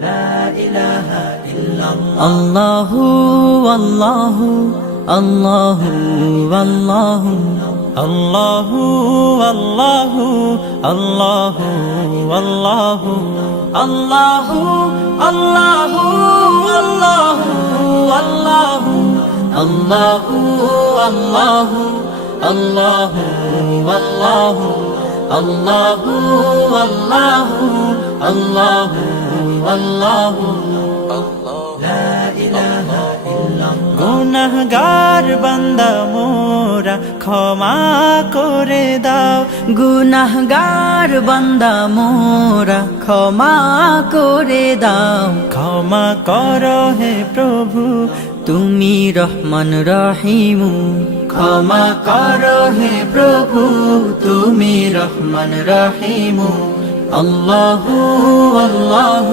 لا إله إلا الله الله الله الله الله الله الله الله الله الله الله الله الله الله الله والله الله والله الله والله لا إله إلا الله গুনাহগার বান্দা মোরা ক্ষমা করে দাও গুনাহগার বান্দা মোরা ক্ষমা করে দাও ক্ষমা করো হে প্রভু তুমি রহমান রহিম ক্ষমা করো হে প্রভু তুমি রহমান রহিম আল্লাহু আল্লাহু